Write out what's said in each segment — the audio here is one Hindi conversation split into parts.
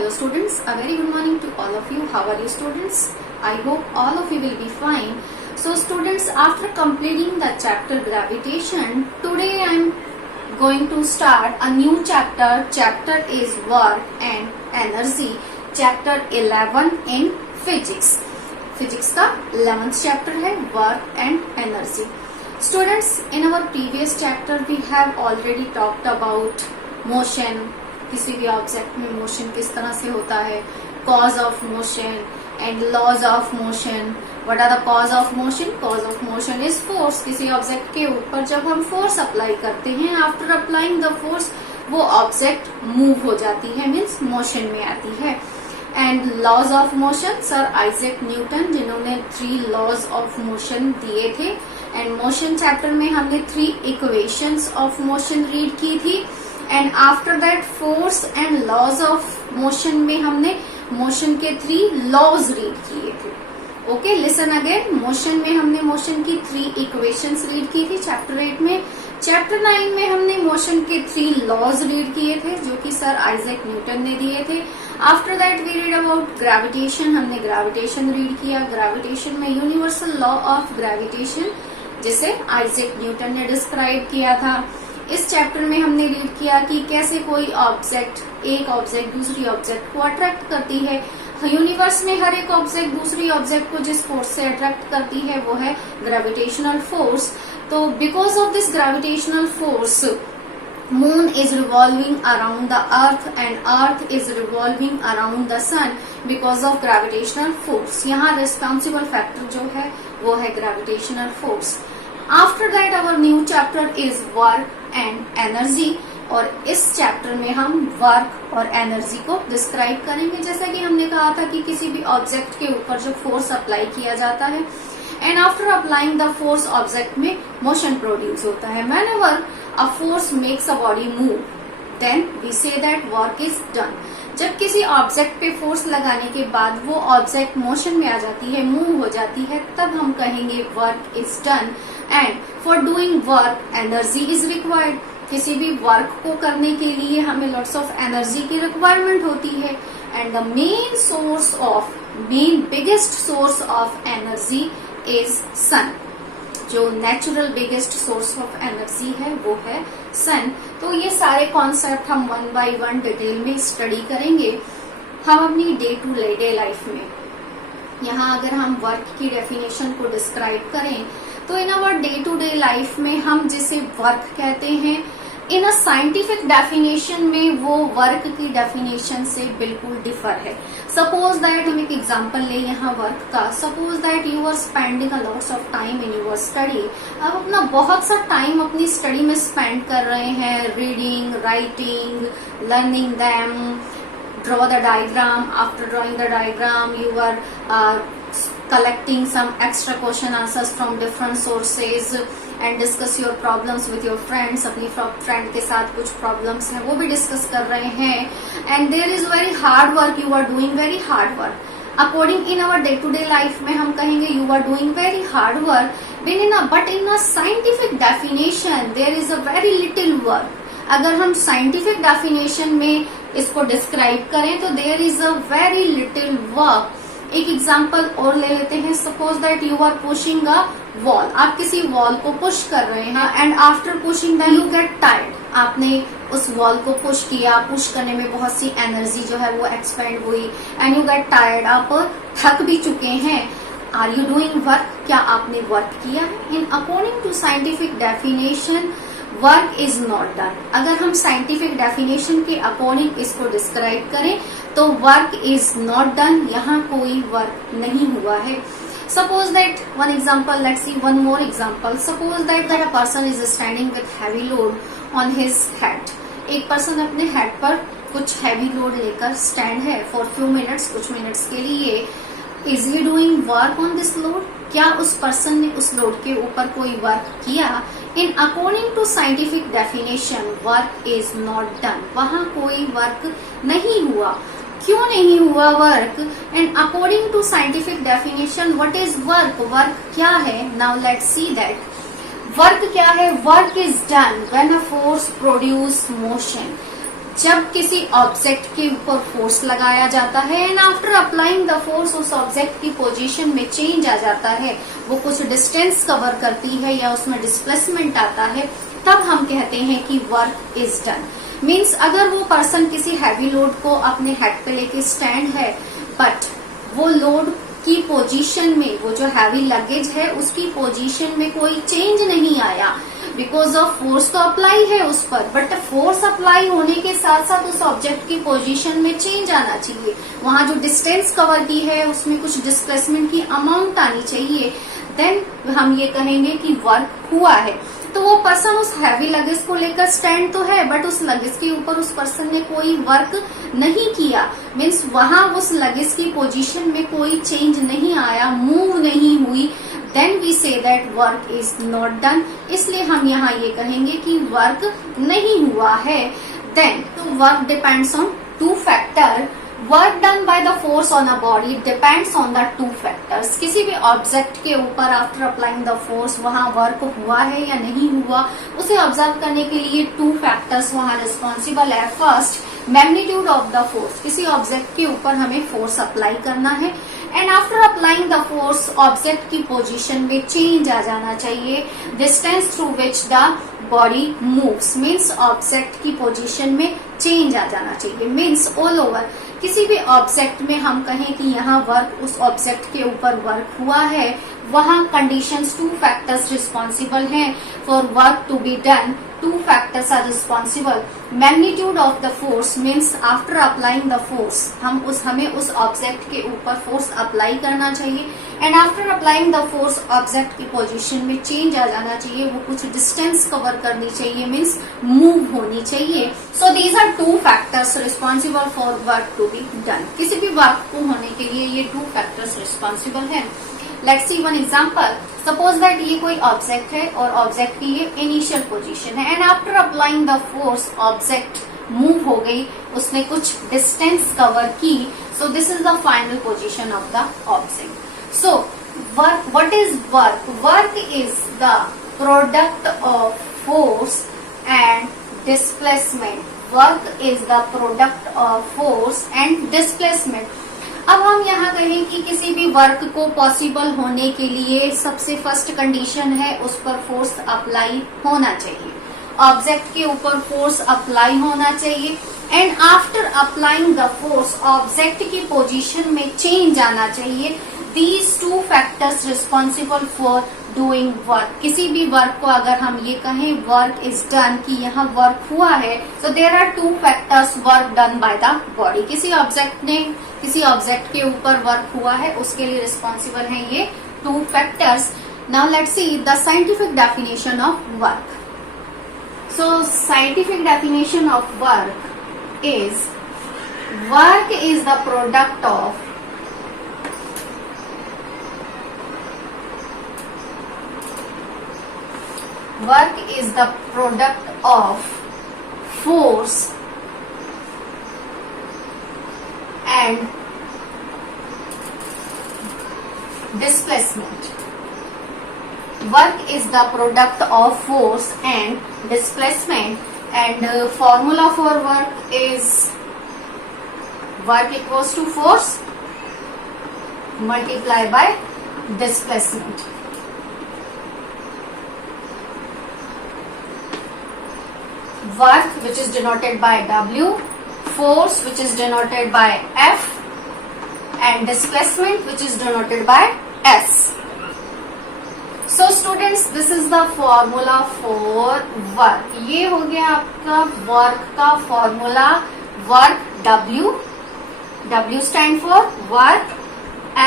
Hello students, a very good morning to all of you. How are you students? I hope all of you will be fine. So students, after completing the chapter gravitation, today I am going to start a new chapter. Chapter is work and energy. Chapter 11 in physics. Physics का 11th chapter है work and energy. Students, in our previous chapter we have already talked about motion. किसी भी ऑब्जेक्ट में मोशन किस तरह से होता है, cause of motion and laws of motion. What are the cause of motion? Cause of motion is force. किसी ऑब्जेक्ट के ऊपर जब हम फोर्स अप्लाई करते हैं, आफ्टर अप्लाइंग द फोर्स वो ऑब्जेक्ट मूव हो जाती है, मीन्स मोशन में आती है. And laws of motion, sir Isaac Newton जिन्होंने 3 लॉज ऑफ मोशन दिए थे. एंड मोशन चैप्टर में हमने 3 इक्वेशंस ऑफ मोशन रीड की थी. And after that force and laws of motion में हमने मोशन के 3 लॉज रीड किए थे. Okay, listen again. मोशन में हमने मोशन की 3 इक्वेशंस रीड की थी चैप्टर 8 में. चैप्टर 9 में हमने मोशन के 3 लॉज रीड किए थे जो कि सर आइजैक न्यूटन ने दिए थे. After that we read about gravitation. हमने ग्रेविटेशन रीड किया. ग्रेविटेशन में यूनिवर्सल लॉ ऑफ ग्रेविटेशन जिसे आइजैक न्यूटन ने डिस्क्राइब किया था. इस चैप्टर में हमने रीड किया कि कैसे कोई ऑब्जेक्ट, एक ऑब्जेक्ट दूसरी ऑब्जेक्ट को अट्रैक्ट करती है. यूनिवर्स में हर एक ऑब्जेक्ट दूसरी ऑब्जेक्ट को जिस फोर्स से अट्रैक्ट करती है वो है ग्रेविटेशनल फोर्स. तो because of this gravitational force moon is revolving around the earth and earth is revolving around the sun because of gravitational force. यहाँ रिस्पॉन्सिबल फैक्टर जो है वो है gravitational force. After that our new chapter is work and energy. और इस चैप्टर में हम वर्क और एनर्जी को डिस्क्राइब करेंगे. जैसा कि हमने कहा था कि किसी भी ऑब्जेक्ट के ऊपर जो फोर्स अप्लाई किया जाता है and after applying the force object में मोशन प्रोड्यूस होता है. Whenever a force makes a body move then we say that work is done. जब किसी ऑब्जेक्ट पे फोर्स लगाने के बाद वो ऑब्जेक्ट मोशन में आ जाती है, मूव हो जाती है, तब हम कहेंगे work is done. And for doing work energy is required. किसी भी वर्क को करने के लिए हमें लॉट्स ऑफ एनर्जी की रिक्वायरमेंट होती है. And the main biggest source of energy is sun. जो natural biggest source of energy है वो है सन. तो ये सारे कॉन्सेप्ट हम 1 by 1 डिटेल में स्टडी करेंगे. हम अपनी डे टू डे लाइफ में यहाँ अगर हम वर्क की डेफिनेशन को डिस्क्राइब करें तो in our day to day life में हम जिसे वर्क कहते हैं, इन अ साइंटिफिक डेफिनेशन में वो वर्क की डेफिनेशन से बिल्कुल डिफर है. सपोज दैट हम एक एग्जांपल ले यहाँ वर्क का. Suppose that you are spending a lots of time in your study. आप अपना बहुत सा टाइम अपनी स्टडी में स्पेंड कर रहे हैं, reading, writing, learning them, draw the diagram. After drawing the diagram you are collecting some extra question answers from different sources and discuss your problems with your friends. अपनी फ्रेंड के साथ कुछ प्रॉब्लम्स हैं वो भी डिस्कस कर रहे हैं. And there is very hard work. You are doing very hard work. According in our day to day life में हम कहेंगे you are doing very hard work. But in a scientific definition there is a very little work. अगर हम साइंटिफिक डेफिनेशन में इसको डिस्क्राइब करें तो there is a very little work. एक एग्जांपल और ले लेते हैं. Suppose that you are pushing a wall. आप किसी वॉल को पुश कर रहे हैं and after pushing that you get tired. आपने उस वॉल को पुश किया, पुश करने में बहुत सी एनर्जी जो है वो एक्सपेंड हुई एंड यू गेट टायर्ड. आप थक भी चुके हैं. Are you doing work? क्या आपने वर्क किया है? In according to scientific definition work is not done. अगर हम साइंटिफिक डेफिनेशन के अकॉर्डिंग इसको डिस्क्राइब करें तो वर्क इज नॉट डन. यहाँ कोई वर्क नहीं हुआ है. Suppose that one example, let's see one more example. Suppose that a person is standing with heavy load on his head. एक पर्सन अपने हेड पर कुछ हैवी लोड लेकर स्टैंड है फॉर फ्यू मिनट्स, कुछ मिनट्स के लिए. Is he doing work on this load? क्या उस पर्सन ने उस लोड के ऊपर कोई वर्क किया? In according to scientific definition work is not done. वहां कोई वर्क नहीं हुआ. क्यों नहीं हुआ work? And according to scientific definition what is work? Work क्या है? Now let's see that. Work क्या है? Work is done when a force produce motion. जब किसी ऑब्जेक्ट के ऊपर फोर्स लगाया जाता है and after applying the force उस ऑब्जेक्ट की पोजीशन में चेंज आ जाता है, वो कुछ डिस्टेंस कवर करती है या उसमें डिस्प्लेसमेंट आता है, तब हम कहते हैं कि वर्क इज डन। मीन्स अगर वो पर्सन किसी हैवी लोड को अपने हेड पे लेके स्टैंड है, बट वो लोड की पोजीशन में, वो जो हैवी लगेज है उसकी पोजीशन में कोई चेंज नहीं आया, बिकॉज ऑफ फोर्स तो अप्लाई है उस पर, बट फोर्स अप्लाई होने के साथ साथ उस ऑब्जेक्ट की पोजीशन में चेंज आना चाहिए। वहां जो डिस्टेंस कवर की है उसमें कुछ डिस्प्लेसमेंट की अमाउंट आनी चाहिए, देन हम ये कहेंगे कि वर्क हुआ है। तो वो पर्सन उस हैवी लगेज को लेकर स्टैंड तो है, बट उस लगेज के ऊपर उस पर्सन ने कोई वर्क नहीं किया। मीन्स वहां उस लगेज की पोजीशन में कोई चेंज नहीं आया, मूव नहीं हुई, then we say that work is not done. इसलिए हम यहाँ ये कहेंगे कि वर्क नहीं हुआ है। देन तो work depends on two factor. Work done by the force on a body depends on the two factors. किसी भी ऑब्जेक्ट के ऊपर आफ्टर अप्लाइंग द फोर्स वहां वर्क हुआ है या नहीं हुआ, उसे ऑब्जर्व करने के लिए टू फैक्टर्स वहां रिस्पॉन्सिबल है। First, magnitude of the force. किसी ऑब्जेक्ट के ऊपर हमें फोर्स अप्लाई करना है and after applying the force object की पोजीशन में चेंज आ जाना चाहिए। Distance through which the body moves, means object की पोजीशन में चेंज आ जाना चाहिए। मीन्स ऑल ओवर किसी भी ऑब्जेक्ट में हम कहें कि यहाँ वर्क, उस ऑब्जेक्ट के ऊपर वर्क हुआ है, वहां कंडीशंस, टू फैक्टर्स रिस्पॉन्सिबल हैं for work to be done. Two factors are responsible. Magnitude of the force means after applying the force हमें उस ऑब्जेक्ट के ऊपर फोर्स अप्लाई करना चाहिए and after applying the force object की पोजीशन में चेंज आ जाना चाहिए, वो कुछ डिस्टेंस कवर करनी चाहिए, मीन्स मूव होनी चाहिए। So these are two factors responsible for work to be done. किसी भी वर्क को होने के लिए ये टू फैक्टर्स रिस्पॉन्सिबल है। Let's see one example. Suppose that ये कोई ऑब्जेक्ट है और ऑब्जेक्ट की ये इनिशियल पोजीशन है and after applying the force object move हो गई, उसने कुछ डिस्टेंस कवर की, so this is the final position of the object. So work, what is work? Work is the product of force and displacement. Work is the product of force and displacement. अब हम यहाँ कहें कि किसी भी वर्क को पॉसिबल होने के लिए सबसे फर्स्ट कंडीशन है उस पर फोर्स अप्लाई होना चाहिए, ऑब्जेक्ट के ऊपर फोर्स अप्लाई होना चाहिए and after applying the force object की पोजीशन में चेंज आना चाहिए। These two factors responsible for doing work. किसी भी वर्क को अगर हम ये कहें वर्क इज डन, कि यहाँ वर्क हुआ है, so there are two factors work done by the body. किसी ऑब्जेक्ट के ऊपर वर्क हुआ है, उसके लिए रिस्पॉन्सिबल है ये two factors. Now let's see the scientific definition of work. So scientific definition of work is the product of work is the product of force and displacement. Work is the product of force and displacement, and formula for work is work equals to force multiplied by displacement. Work which is denoted by W, force which is denoted by F and displacement which is denoted by S. So students, this is the formula for work. ये हो गया आपका work का formula। Work W, W stand for work,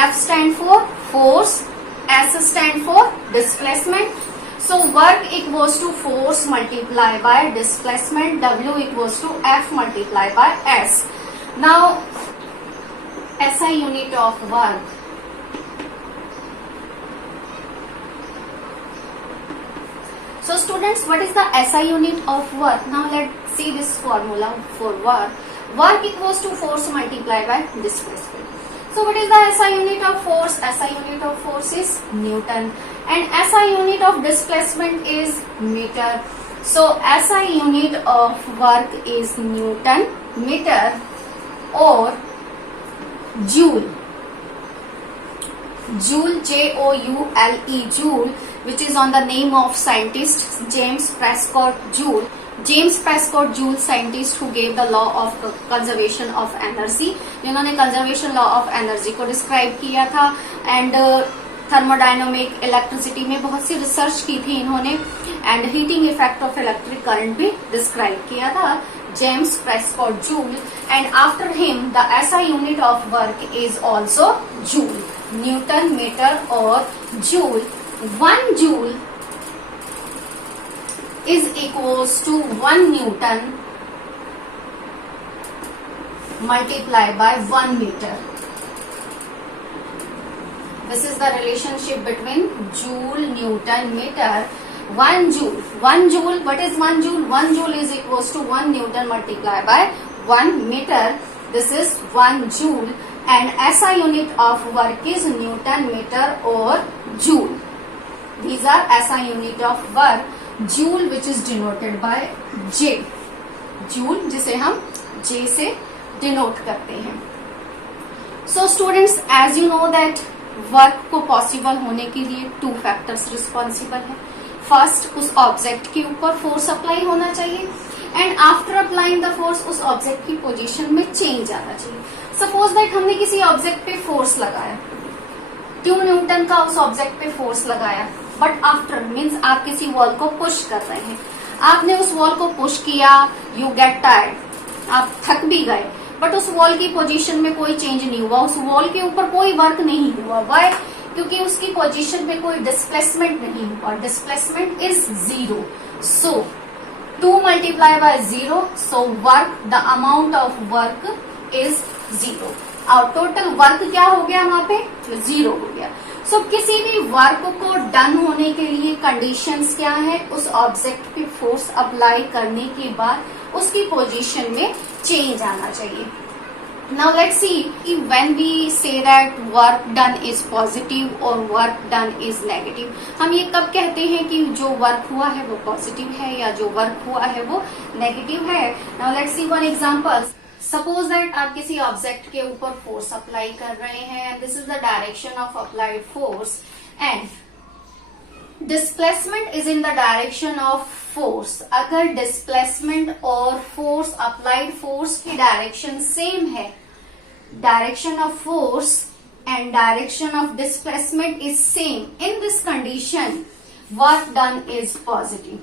F stand for force, S stand for displacement. So work equals to force multiplied by displacement, W equals to F multiplied by S. Now SI unit of work. So students, what is the SI unit of work? Now let's see this formula for work. Work equals to force multiplied by displacement. So what is the SI unit of force? SI unit of force is Newton and SI unit of displacement is meter. So SI unit of work is Newton meter or joule. Joule, Joule, joule, which is on the name of scientist James Prescott Joule. James Prescott Joule, scientist who gave the law of conservation of energy, जिन्होंने conservation law of energy को describe किया था, and थर्मोडायनामिक इलेक्ट्रिसिटी में बहुत सी रिसर्च की थी इन्होंने, and heating effect of electric current भी डिस्क्राइब किया था James Prescott Joule. And after him the SI unit of work is also joule, newton metre और joule. 1 joule is equals to 1 Newton multiplied by 1 meter. This is the relationship between joule, Newton, meter. 1 joule. 1 joule. What is 1 joule? 1 joule is equals to 1 Newton multiplied by 1 meter. This is 1 joule. And SI unit of work is Newton, meter or joule. These are SI unit of work. Joule which is denoted by J. Joule जिसे हम J से denote करते हैं. So students, as you know that work को पॉसिबल होने के लिए 2 फैक्टर्स रिस्पॉन्सिबल है. फर्स्ट, उस ऑब्जेक्ट के ऊपर फोर्स अप्लाई होना चाहिए, and after applying the force उस ऑब्जेक्ट की पोजीशन में चेंज आना चाहिए. सपोज दैट हमने किसी ऑब्जेक्ट पे फोर्स लगाया, 2 न्यूटन का उस ऑब्जेक्ट पे फोर्स लगाया, बट आफ्टर मीन्स आप किसी वॉल को पुश कर रहे हैं, आपने उस वॉल को पुश किया, यू गेट टायर्ड, आप थक भी गए, बट उस वॉल की पोजीशन में कोई चेंज नहीं हुआ, उस वॉल के ऊपर कोई वर्क नहीं हुआ. वाई? क्योंकि उसकी पोजीशन में कोई डिस्प्लेसमेंट नहीं हुआ. Displacement is 0. So 2 multiplied by 0, so work, the amount of work is 0. और टोटल वर्क क्या हो गया वहां पे? 0 हो गया. सो किसी भी वर्क को डन होने के लिए कंडीशंस क्या है? उस ऑब्जेक्ट पे फोर्स अप्लाई करने के बाद उसकी पोजीशन में चेंज आना चाहिए. Now let's see when we say that work done is positive or work done is negative. हम ये कब कहते हैं कि जो वर्क हुआ है वो पॉजिटिव है या जो वर्क हुआ है वो नेगेटिव है. Now let's see one example. Suppose that आप किसी ऑब्जेक्ट के ऊपर फोर्स अप्लाई कर रहे हैं, this is the direction of applied force, and displacement is in the direction of force. अगर डिस्प्लेसमेंट और फोर्स, अप्लाइड फोर्स की डायरेक्शन सेम है, direction of force and direction of displacement is same, in this condition work done is positive.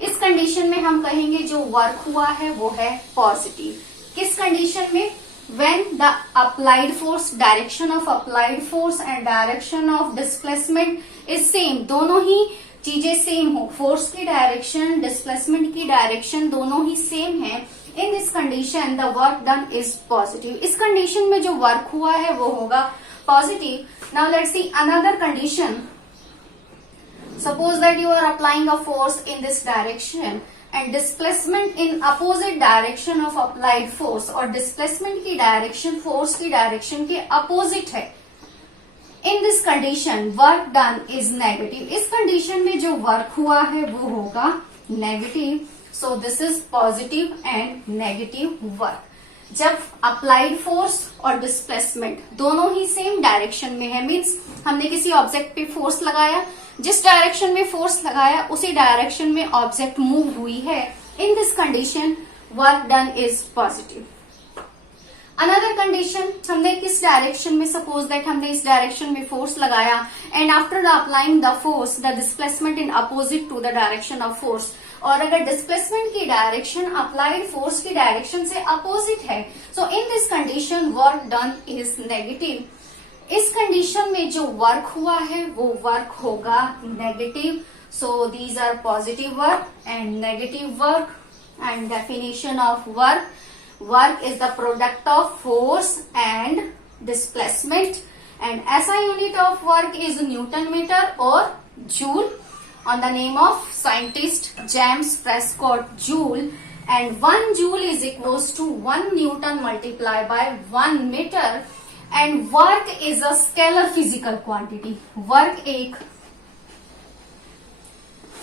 इस कंडीशन में हम कहेंगे जो वर्क हुआ है वो है पॉजिटिव. किस कंडीशन में? when the applied force, direction of applied force and direction of displacement is same, दोनों ही चीजें सेम हो, फोर्स की डायरेक्शन, डिस्प्लेसमेंट की डायरेक्शन दोनों ही सेम है, इन this condition the work done is positive. इस कंडीशन में जो वर्क हुआ है वो होगा positive. Now let's see another condition. Suppose that you are applying a force in this direction and displacement in opposite direction of applied force, और displacement की direction force की direction के opposite है. In this condition work done is negative. इस condition में जो work हुआ है वो होगा negative. So this is positive and negative work. जब अप्लाइड फोर्स और डिस्प्लेसमेंट दोनों ही सेम डायरेक्शन में है, मीन्स हमने किसी ऑब्जेक्ट पे फोर्स लगाया, जिस डायरेक्शन में फोर्स लगाया उसी डायरेक्शन में ऑब्जेक्ट मूव हुई है, इन this condition work done is positive. Another condition, हमने किस डायरेक्शन में, सपोज दैट हमने इस डायरेक्शन में फोर्स लगाया and after the applying the force the displacement in opposite to the direction of force, और अगर डिस्प्लेसमेंट की डायरेक्शन अप्लाइड फोर्स की डायरेक्शन से अपोजिट है, so in this condition work done is negative. इस कंडीशन में जो वर्क हुआ है वो वर्क होगा negative. So these are positive work and negative work. And definition of work, work is the product of force and displacement, and SI unit of work is Newton meter or joule, on the name of scientist James Prescott Joule, and 1 joule is equals to 1 Newton multiplied by 1 meter, and work is a scalar physical quantity. Work एक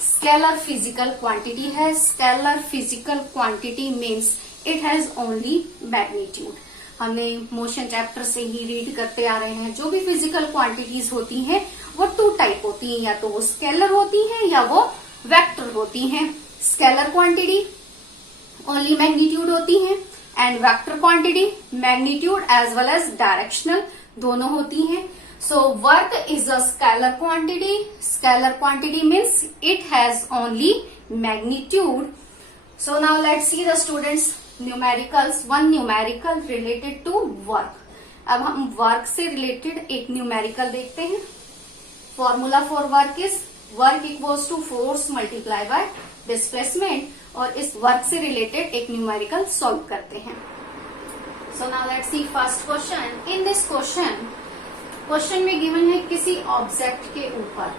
स्केलर फिजिकल क्वांटिटी है। Scalar physical quantity means it has only magnitude. हमने मोशन चैप्टर से ही रीड करते आ रहे हैं, जो भी फिजिकल क्वांटिटीज होती हैं वो टू टाइप होती हैं, या तो वो स्केलर होती हैं या वो वेक्टर होती हैं। स्केलर क्वांटिटी ओनली मैग्नीट्यूड होती हैं and vector quantity magnitude as well as directional दोनों होती हैं। So work is a scalar quantity. Scalar quantity means it has only magnitude. So now let's see the students numericals. One numerical related to work. अब हम work से related एक numerical देखते हैं। Formula for work is work equals to force multiply by displacement, और इस work से related एक numerical solve करते हैं। So now let's see first question. In this question में गिवन है किसी ऑब्जेक्ट के ऊपर,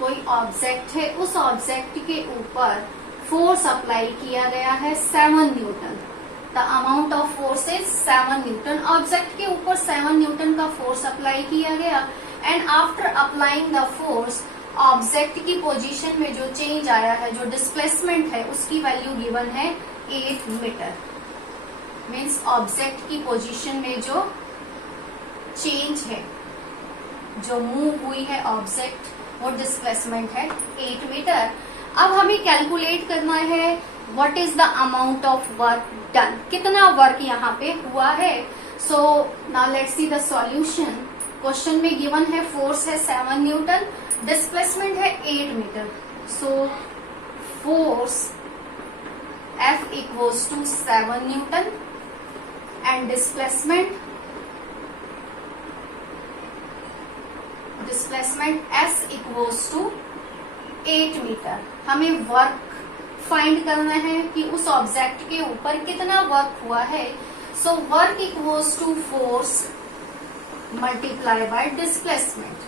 कोई ऑब्जेक्ट है, उस ऑब्जेक्ट के ऊपर फोर्स अप्लाई किया गया है 7 Newton. The amount of force is 7 Newton. Object के ऊपर 7 न्यूटन का फोर्स अप्लाई किया गया and after applying the force object की पोजीशन में जो चेंज आया है, जो डिस्प्लेसमेंट है, उसकी वैल्यू गिवन है 8 मीटर। मीन्स ऑब्जेक्ट की पोजीशन में जो चेंज है, जो मूव हुई है ऑब्जेक्ट, वो डिस्प्लेसमेंट है 8 मीटर। अब हमें कैलकुलेट करना है what is the amount of work done, कितना वर्क यहाँ पे हुआ है। So now let's see the solution. Question में गिवन है फोर्स है 7 न्यूटन, डिस्प्लेसमेंट है 8 metre. So force F equals to 7 newton and displacement S equals to 8 metre. हमें वर्क फाइंड करना है कि उस ऑब्जेक्ट के ऊपर कितना वर्क हुआ है। So work equals to force multiply by displacement.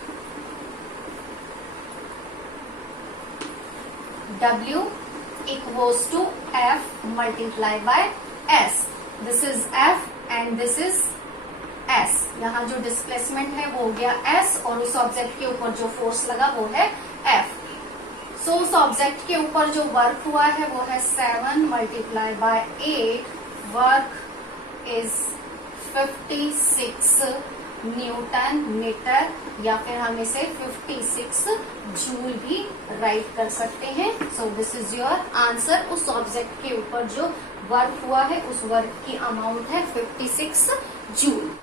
W equals to F multiply by S। This is F and this is S। यहाँ जो डिस्प्लेसमेंट है वो हो गया S और उस ऑब्जेक्ट के ऊपर जो फोर्स लगा वो है F। सो उस ऑब्जेक्ट के ऊपर जो वर्क हुआ है वो है 7 multiply by 8। Work is 56 newton metre, या फिर हम इसे 56 जूल भी राइट कर सकते हैं। सो दिस इज योर आंसर। उस ऑब्जेक्ट के ऊपर जो वर्क हुआ है उस वर्क की अमाउंट है 56 जूल।